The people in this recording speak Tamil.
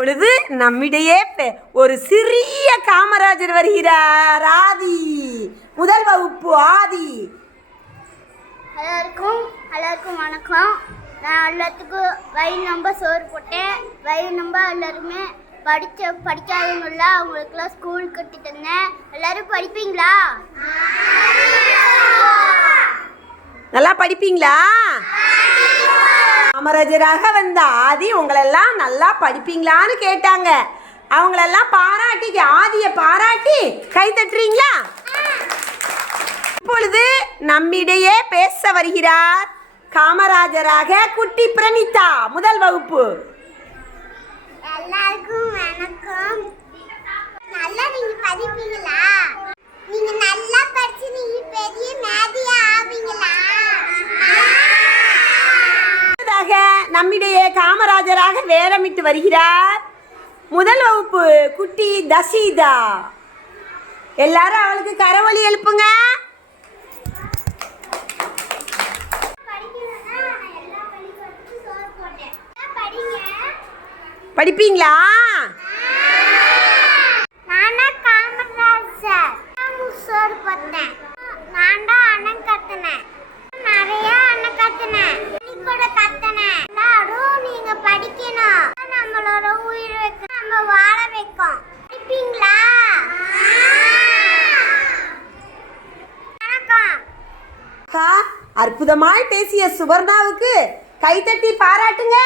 பொழுது நம்மிடையே ஒரு சிறிய காமராஜர் வருகிறார். ஆதி. முதல் வகுப்பு ஆதி. எல்லாருக்கும் எல்லாருக்கும் வணக்கம். நான் எல்லாத்துக்கும் வயிறு நம்ப சோறு போட்டேன். வயிறு நம்ப எல்லாருமே படித்த படிக்காதவங்கள அவங்களுக்குலாம் ஸ்கூல் கட்டி தந்தேன். எல்லாரும் படிப்பீங்களா? நல்லா படிப்பீங்களா? காமராஜராக வந்த ஆதி உங்களெல்லாம் நல்லா படிப்பீங்களான்னு கேட்டாங்க. அவங்களெல்லாம் பாராட்டி ஆதியை பாராட்டி கை தட்டுறீங்களா? இப்பொழுது நம்மிடையே பேச வருகிறார் காமராஜராக குட்டி பிரணிதா முதல் வகுப்பு. எல்லாருக்கும் வணக்கம். நம்மிடையே காமராஜராக வேடமிட்டு வருகிறார். முதல் வகுப்பு குட்டி தசீதா. எல்லாரும் அவளுக்கு கரவொலி எழுப்புங்க. படிப்பீங்களா? அற்புதமாய் பேசிய சுவர்ணாவுக்கு கைத்தட்டி பாராட்டுங்க.